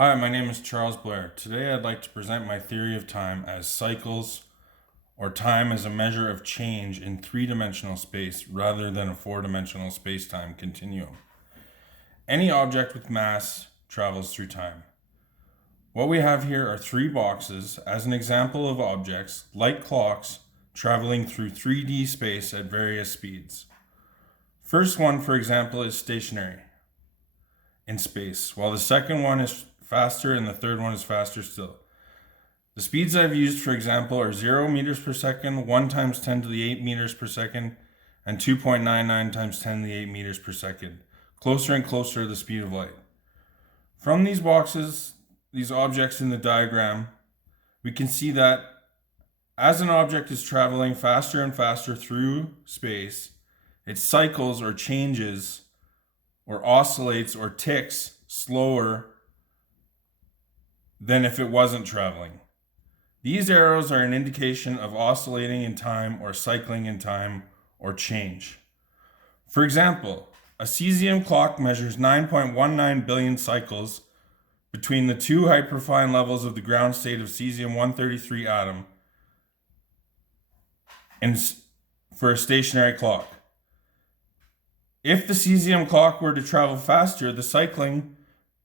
Hi, my name is Charles Blair. Today I'd like to present my theory of time as cycles, or time as a measure of change in three-dimensional space rather than a four-dimensional space-time continuum. Any object with mass travels through time. What we have here are three boxes as an example of objects, like clocks, traveling through 3D space at various speeds. First one, for example, is stationary in space, while the second one is faster and the third one is faster still. The speeds I've used, for example, are 0 meters per second, 1 times 10 to the 8 meters per second, and 2.99 times 10 to the 8 meters per second, closer and closer to the speed of light. From these boxes, these objects in the diagram, we can see that as an object is traveling faster and faster through space, it cycles or changes or oscillates or ticks slower than if it wasn't traveling. These arrows are an indication of oscillating in time or cycling in time or change. For example, a cesium clock measures 9.19 billion cycles between the two hyperfine levels of the ground state of cesium-133 atom for a stationary clock. If the cesium clock were to travel faster, the cycling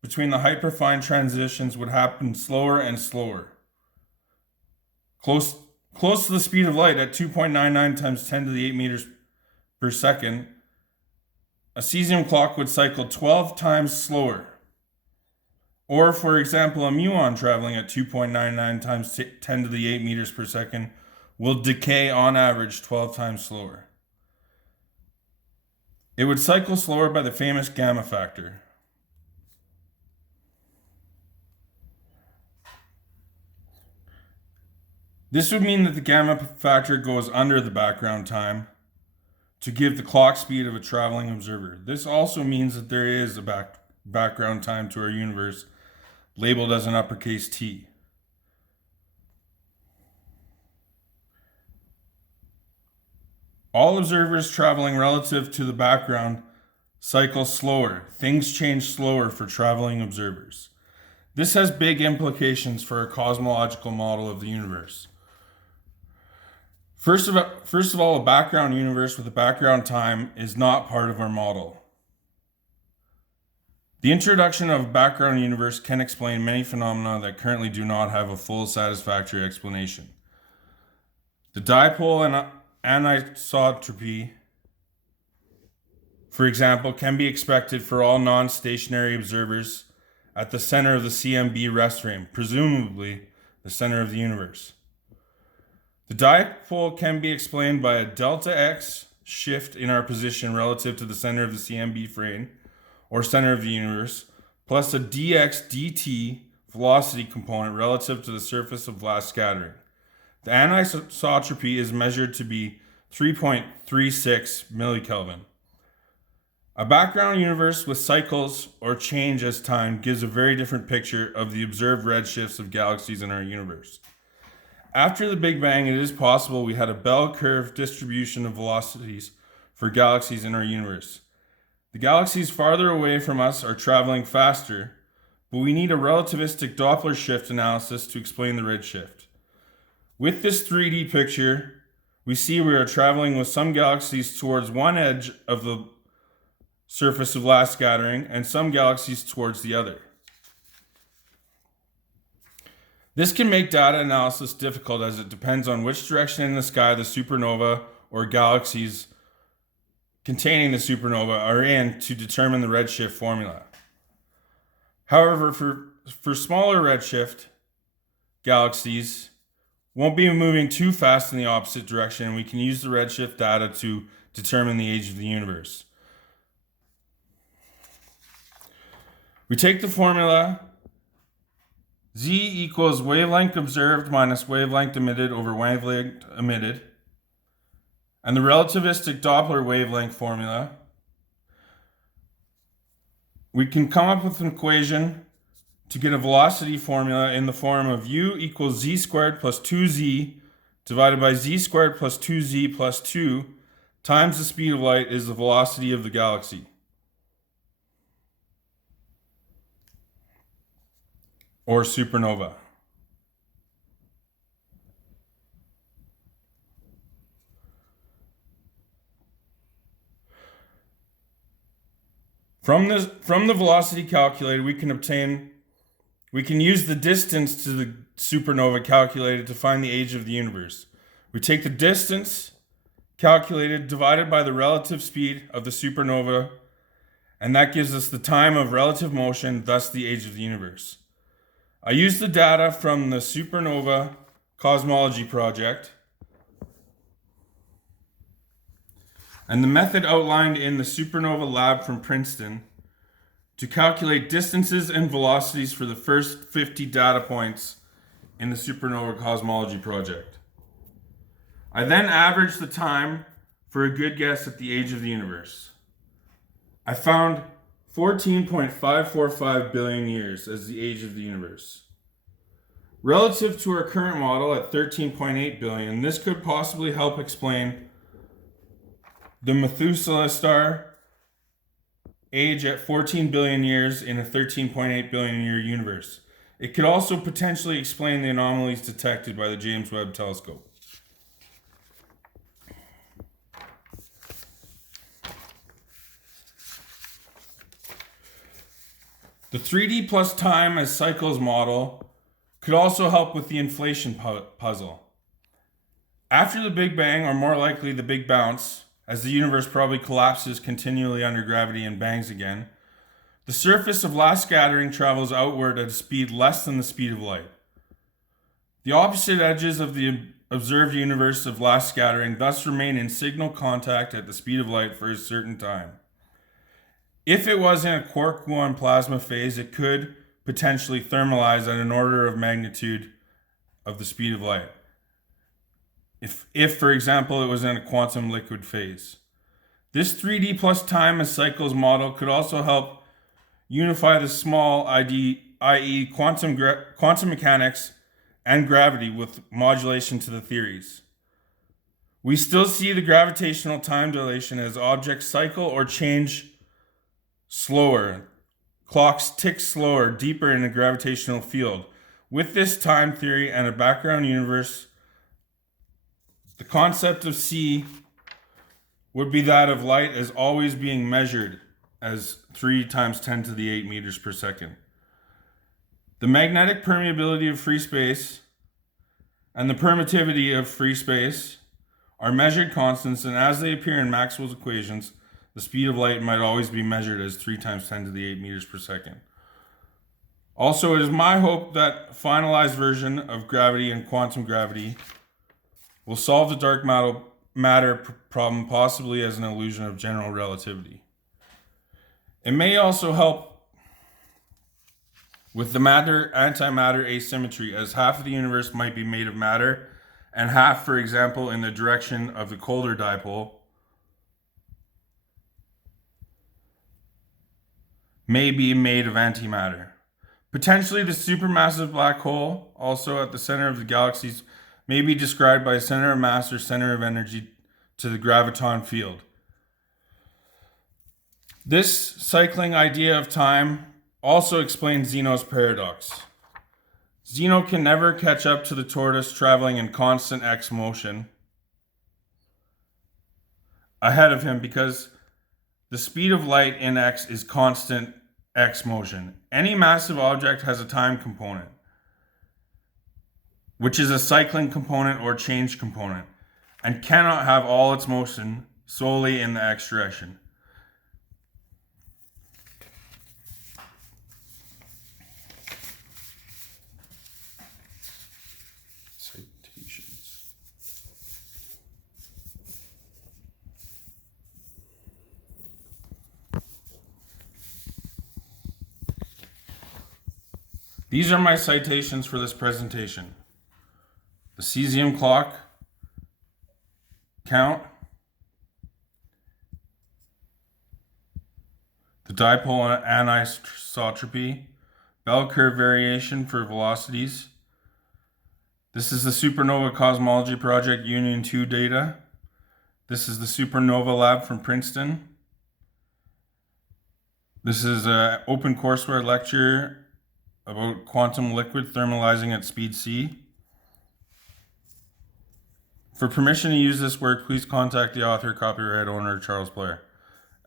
between the hyperfine transitions would happen slower and slower. Close to the speed of light at 2.99 times 10 to the 8 meters per second, a cesium clock would cycle 12 times slower. Or, for example, a muon traveling at 2.99 times 10 to the 8 meters per second will decay on average 12 times slower. It would cycle slower by the famous gamma factor. This would mean that the gamma factor goes under the background time to give the clock speed of a traveling observer. This also means that there is a background time to our universe labeled as an uppercase T. All observers traveling relative to the background cycle slower. Things change slower for traveling observers. This has big implications for a cosmological model of the universe. First of all, a background universe with a background time is not part of our model. The introduction of a background universe can explain many phenomena that currently do not have a full satisfactory explanation. The dipole and anisotropy, for example, can be expected for all non-stationary observers at the center of the CMB rest frame, presumably the center of the universe. The dipole can be explained by a delta x shift in our position relative to the center of the CMB frame, or center of the universe, plus a dx dt velocity component relative to the surface of last scattering. The anisotropy is measured to be 3.36 millikelvin. A background universe with cycles or change as time gives a very different picture of the observed redshifts of galaxies in our universe. After the Big Bang, it is possible we had a bell curve distribution of velocities for galaxies in our universe. The galaxies farther away from us are traveling faster, but we need a relativistic Doppler shift analysis to explain the redshift. With this 3D picture, we see we are traveling with some galaxies towards one edge of the surface of last scattering and some galaxies towards the other. This can make data analysis difficult as it depends on which direction in the sky the supernova or galaxies containing the supernova are in to determine the redshift formula. However, for smaller redshift galaxies won't be moving too fast in the opposite direction, and we can use the redshift data to determine the age of the universe. We take the formula Z equals wavelength observed minus wavelength emitted over wavelength emitted, and the relativistic Doppler wavelength formula. We can come up with an equation to get a velocity formula in the form of u equals z squared plus 2z divided by z squared plus 2z plus 2 times the speed of light is the velocity of the galaxy. or supernova. From the velocity calculated, we can use the distance to the supernova calculated to find the age of the universe. We take the distance calculated divided by the relative speed of the supernova, and that gives us the time of relative motion, thus the age of the universe. I used the data from the Supernova Cosmology Project and the method outlined in the Supernova Lab from Princeton to calculate distances and velocities for the first 50 data points in the Supernova Cosmology Project. I then averaged the time for a good guess at the age of the universe. I found 14.545 billion years as the age of the universe. Relative to our current model at 13.8 billion, this could possibly help explain the Methuselah star age at 14 billion years in a 13.8 billion year universe. It could also potentially explain the anomalies detected by the James Webb Telescope. The 3D plus time as cycles model could also help with the inflation puzzle. After the Big Bang, or more likely the Big Bounce, as the universe probably collapses continually under gravity and bangs again, the surface of last scattering travels outward at a speed less than the speed of light. The opposite edges of the observed universe of last scattering thus remain in signal contact at the speed of light for a certain time. If it was in a quark-gluon plasma phase, it could potentially thermalize at an order of magnitude of the speed of light. If, for example, it was in a quantum liquid phase. This 3D plus time as cycles model could also help unify the small i.e. quantum mechanics and gravity with modulation to the theories. We still see the gravitational time dilation as objects cycle or change slower. Clocks tick slower, deeper in a gravitational field. With this time theory and a background universe, the concept of C would be that of light as always being measured as 3 times 10 to the 8 meters per second. The magnetic permeability of free space and the permittivity of free space are measured constants, and as they appear in Maxwell's equations, the speed of light might always be measured as 3 times 10 to the 8 meters per second. Also, it is my hope that a finalized version of gravity and quantum gravity will solve the dark matter problem, possibly as an illusion of general relativity. It may also help with the matter-antimatter asymmetry, as half of the universe might be made of matter, and half, for example, in the direction of the colder dipole, may be made of antimatter. Potentially, the supermassive black hole, also at the center of the galaxies, may be described by a center of mass or center of energy to the graviton field. This cycling idea of time also explains Zeno's paradox. Zeno can never catch up to the tortoise traveling in constant x motion ahead of him because the speed of light in x is constant x motion. Any massive object has a time component, which is a cycling component or change component, and cannot have all its motion solely in the x direction. Citations. These are my citations for this presentation. The cesium clock count, the dipole anisotropy, bell curve variation for velocities. This is the Supernova Cosmology Project Union 2 data. This is the Supernova Lab from about quantum liquid thermalizing at speed c. For permission to use this work, please contact the author, copyright owner, Charles Blair,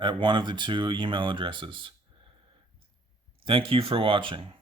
at one of the two email addresses. Thank you for watching.